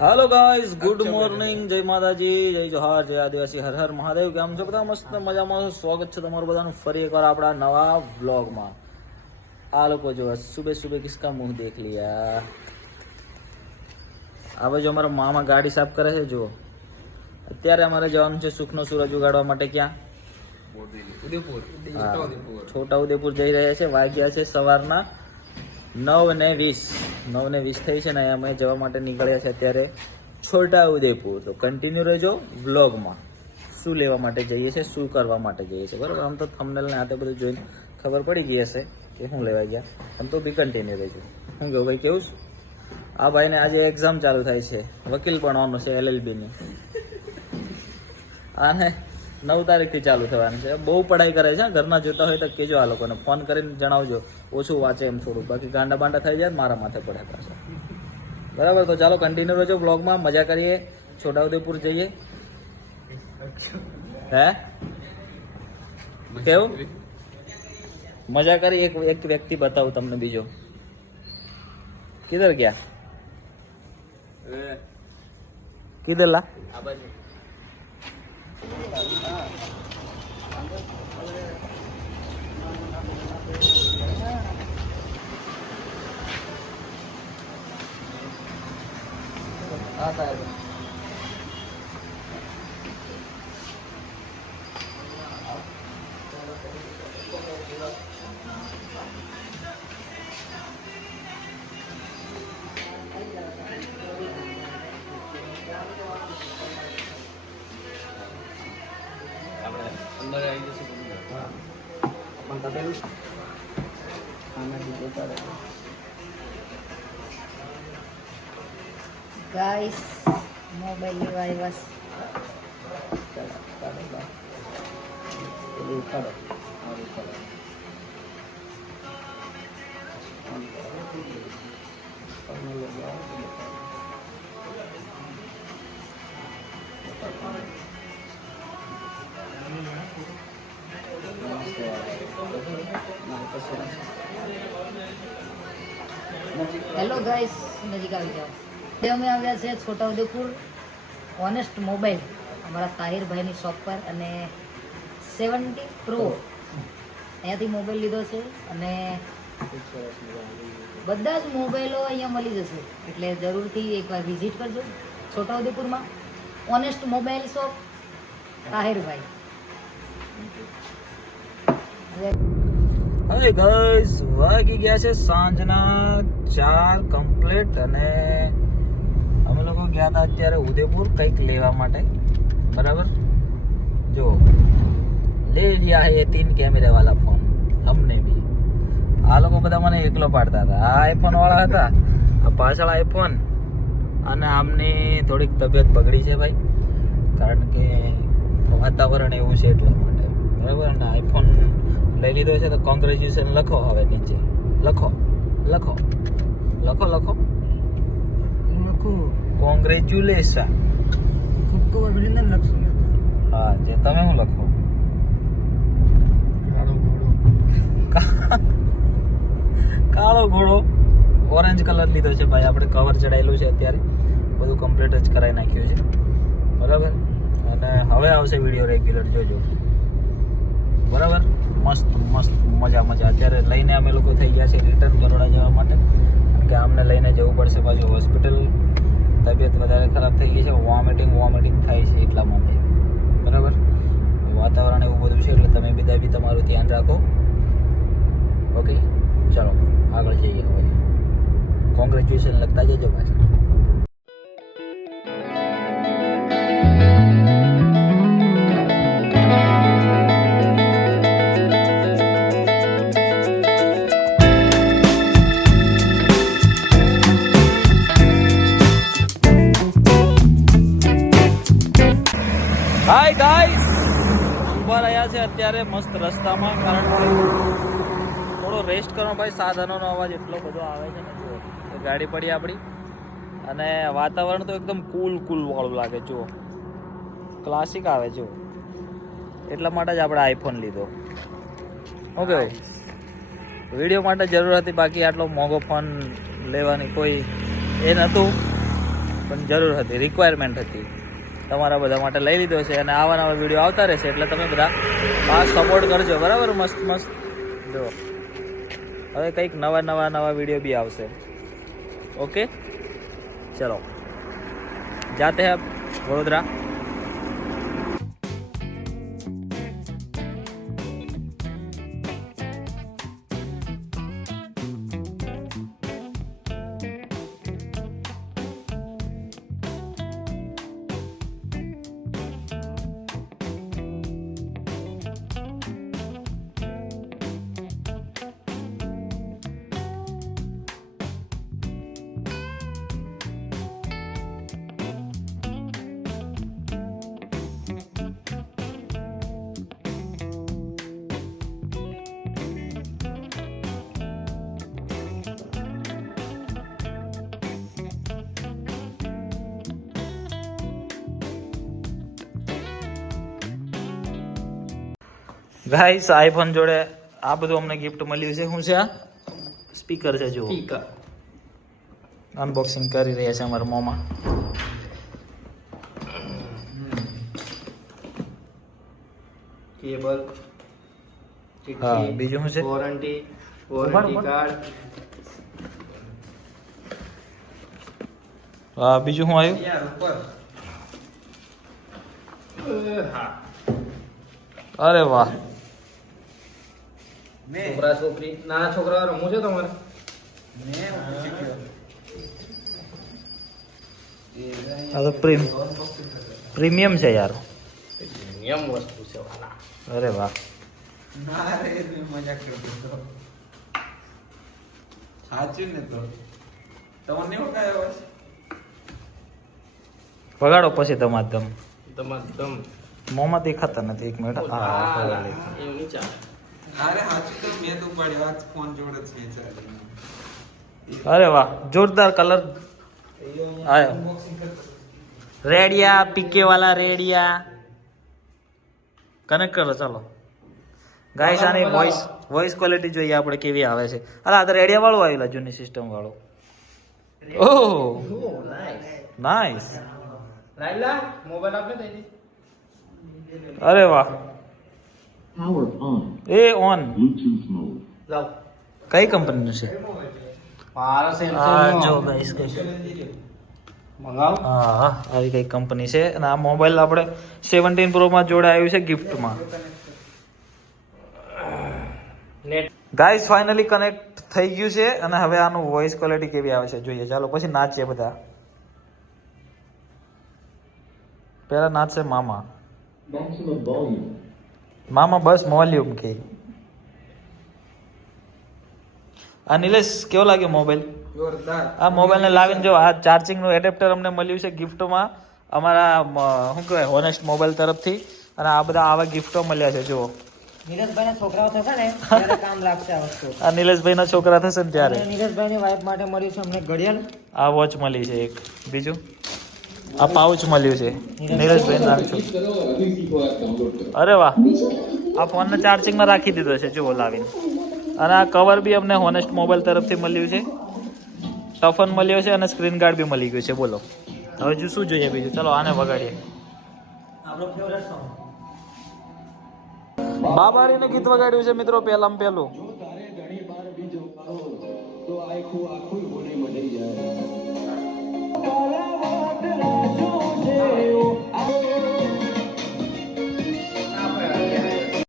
Hello guys, good morning, जय માતાજી, જય જોહાર, જય આદિવાસી, હર હર મહાદેવ. કેમ છો બધા? મસ્ત મજામાં. સ્વાગત છે તમારું બધાનું ફરી એકવાર આપણા નવા વ્લોગમાં. આ લોકો જો સુબહ સુબહ કિસકા મુંહ દેખ લિયા. આ બાજુ અમારા મામા ગાડી સાફ કરે છે. જો અત્યારે અમારે જવાનું છે સુખનો સૂરજ ઉગાડવા માટે. ક્યાં? ઉદયપુર. છોટા ઉદેપુર જઈ રહ્યા છે. વાગ્યા છે સવારના 9:20 થઈ છે ને અમે જવા માટે નીકળ્યા છે અત્યારે છોટા ઉદેપુર. તો કન્ટિન્યુ રહેજો વ્લોગમાં. શું લેવા માટે જઈએ છે, શું કરવા માટે જઈએ છે, બરાબર? આમ તો થંબનેલ ને હાથે બધું જોઈને ખબર પડી ગઈ હશે કે શું લેવા ગયા. આમ તો બી કન્ટિન્યુ રહેજો. શું કહું ભાઈ, કેવું? આ ભાઈને આજે એક્ઝામ ચાલુ થાય છે, વકીલ બનવાનું છે, LLB-ની. અને 9 તારીખથી ચાલુ થવાની છે. બહુ પઢાઈ કરે છે. ઘરના જોતા હોય તો કહેજો, આ લોકોને ફોન કરીને જણાવજો ઓછું વાંચે એમ થોડું, બાકી ગાંડા બાંડા થઈ જાય મારા માથે પડે પાછા. બરાબર, તો ચાલો કન્ટિન્યુ રહેજો બ્લોગમાં. મજા કરીએ, છોટાઉદેપુર જઈએ. હે કેવું? મજા કરી. એક વ્યક્તિ બતાવું તમને બીજો. કિધર ગયા? કિધર લા? અંદર આવી જશે. ગાઈસ મોબાઈલ લેવા આવ્યા હેલો ગાઈસ, નજીક આવી જાઓ. અમે આવ્યા છે છોટાઉદેપુર ઓનેસ્ટ મોબાઈલ, અમારા તાહિરભાઈની શોપ પર. અને 70 પ્રો અહીંયાથી મોબાઈલ લીધો છે. અને બધા જ મોબાઈલો અહીંયા મળી જશે, એટલે જરૂરથી એકવાર વિઝિટ કરજો છોટાઉદેપુરમાં. ઓનેસ્ટ મોબાઈલ શોપ, તાહિરભાઈ. હવે ગાઈસ વાગી ગયા છે સાંજના 4 કમ્પ્લીટ. અને અમે લોકો ગયા હતા અત્યારે ઉદયપુર કંઈક લેવા માટે, બરાબર? જો લે લિયા હે 3 कैमरे वाला फोन हमने भी. આ લોકો બધા મને એકલો પાડતા હતા. આ આઈફોન વાળા હતા, આ પાછળ આઈફોન. અને આમની થોડીક તબિયત બગડી છે ભાઈ, કારણ કે વાતાવરણ એવું છે એટલા માટે, બરાબર? અને આઈફોન લઈ લીધો છે તો કોંગ્રેચ્યુલેશન લખો. હવે નીચે લખો લખો લખો લખો કોંગ્રેચ્યુલેશન. હા, જે તમે હું લખો. કાળો ઘોડો ઓરેન્જ કલર લીધો છે ભાઈ. આપણે કવર ચડાયેલું છે અત્યારે, બધું કમ્પ્લીટ જ કરાવી નાખ્યું છે, બરાબર? અને હવે આવશે વિડીયો રેગ્યુલર, જોજો, બરાબર? મસ્ત મસ્ત મજા મજા. અત્યારે લઈને અમે લોકો થઈ ગયા છે રિટર્ન બરોડા જવા માટે, કે આમને લઈને જવું પડશે પાછું હોસ્પિટલ. તબિયત વધારે ખરાબ થઈ ગઈ છે, વોમિટિંગ થાય છે એટલા માટે, બરાબર? વાતાવરણ એવું બધું છે, એટલે તમે બધા બી તમારું ધ્યાન રાખો. ઓકે, ચાલો આગળ જઈએ. હવે કોંગ્રેચ્યુલેશન લખતા જજો પાછળ. હાય ગાઈસ, ઉભા રહ્યા છે અત્યારે મસ્ત રસ્તામાં, કારણ કે થોડો રેસ્ટ કરો ભાઈ. સાધનોનો અવાજ એટલો બધો આવે છે ને. જો ગાડી પડી આપણી, અને વાતાવરણ તો એકદમ કુલ વાળું લાગે. જો ક્લાસિક આવે, જો એટલા માટે જ આપણે આઈફોન લીધો. ઓકે ભાઈ, વિડીયો માટે જરૂર હતી, બાકી આટલો મોંઘો ફોન લેવાની કોઈ એ નહોતું. પણ જરૂર હતી, રિક્વાયરમેન્ટ હતી. તમારા બધા માટે લઈ લીધો છે અને આવા નવા વિડીયો આવતા રહેશે એટલે તમે બધા આ સપોર્ટ કરજો, બરાબર? મસ્ત મસ્ત જો હવે કંઈક નવા વિડીયો બી આવશે. ઓકે, ચલો જાતે हैं अब वडोदरा. ગાઈસ આઈફોન જોડે આ બધું અમને ગિફ્ટ મળ્યું છે. શું છે આ? સ્પીકર છે, જુઓ. અનબોક્સિંગ કરી રહ્યા છે અમારા મોમાં. કેબલ, હા, બીજું શું છે? Warranty card. હા, બીજું શું આવ્યું? યાર ઉપર. હા, અરે વાહ, છોકરા છોકરી નાના છોકરા રમવું છે તમારે? આ તો પ્રીમિયમ છે યાર. નિયમ વસ્તુ છે વાલા. અરે વાહ, સાચું ને તો તમને એવું કાંઈ હોય? વગાડો પછી તમારે દમ. તમારે દમ મોંમાં દેખાતા નથી. એક મિનિટ. હા, વગાડી. એવું નહીં ચાલે. અરે સાચું તો મેં તો પડ્યો આજ ફોન જોડે છે ચાલે. અરે વાહ, જોરદાર કલર આયો. રેડિયા પીકે વાલા રેડિયા કનેક્ટ કરો. ચાલો ગાઈસ, આની વોઇસ ક્વોલિટી જોઈએ આપણે કેવી આવે છે. અરે આ તો રેડિયા વાળું આવેલા, જૂની સિસ્ટમ વાળું. ઓહ નાઈસ. રાઈલા મોબાઈલ આપને દઈ. અરે વાહ, Power on. A on. Bluetooth mode. લાવ. કઈ કંપનીનું છે? મારા આ સેમસંગ જો ગાઈસ કઈ. મંગાવ. હા, આવી કઈ કંપની છે. અને આ મોબાઈલ આપણે 17 Pro માં જોડે આવ્યું છે ગિફ્ટમાં. નેટ ગાઈસ ફાઇનલી કનેક્ટ થઈ ગયું છે અને હવે આનું વોઇસ ક્વોલિટી કેવી આવે છે જોઈએ. ચાલો પછી નાચીએ બધા. પહેલા નાચશે મામા. Maximum volume. મામા બસ વોલ્યુમ કે. આ નિલેશ કેવો લાગ્યો મોબાઈલ? જોરદાર. આ મોબાઈલને લાવીને જો આ ચાર્જિંગનું એડેપ્ટર અમને મળ્યું છે ગિફ્ટમાં અમારા શું કહેવાય હોનેસ્ટ મોબાઈલ તરફથી. અને આ બધા આવા ગિફ્ટો મળ્યા છે. જુઓ, નીરજભાઈના છોકરાઓ થશે ને ત્યારે કામ લાગશે આ વસ્તુ. આ નિલેશભાઈના છોકરા થશે ને ત્યારે. અને નીરજભાઈની વાઈફ માટે મળ્યું છે અમને ઘડિયાળ. આ વોચ મળી છે એક. બીજું આ પાઉચ મળ્યું છે નીરજભાઈ નાખશું. અરે વાહ, આ ફોનને ચાર્જિંગમાં રાખી દીધો છે જુઓ લાવીને. અને આ કવર બી અમને હોનેસ્ટ મોબાઈલ તરફથી મળ્યું છે. ટફન મળ્યો છે અને સ્ક્રીન ગાર્ડ બી મળી ગયું છે. બોલો હવે જો શું જોઈએ બીજું? ચલો આને વગાડીએ. બાબારીને ગીત વગાડ્યું છે મિત્રો પહેલામાં પહેલું. તો આખું આખું હોને મળી જાય.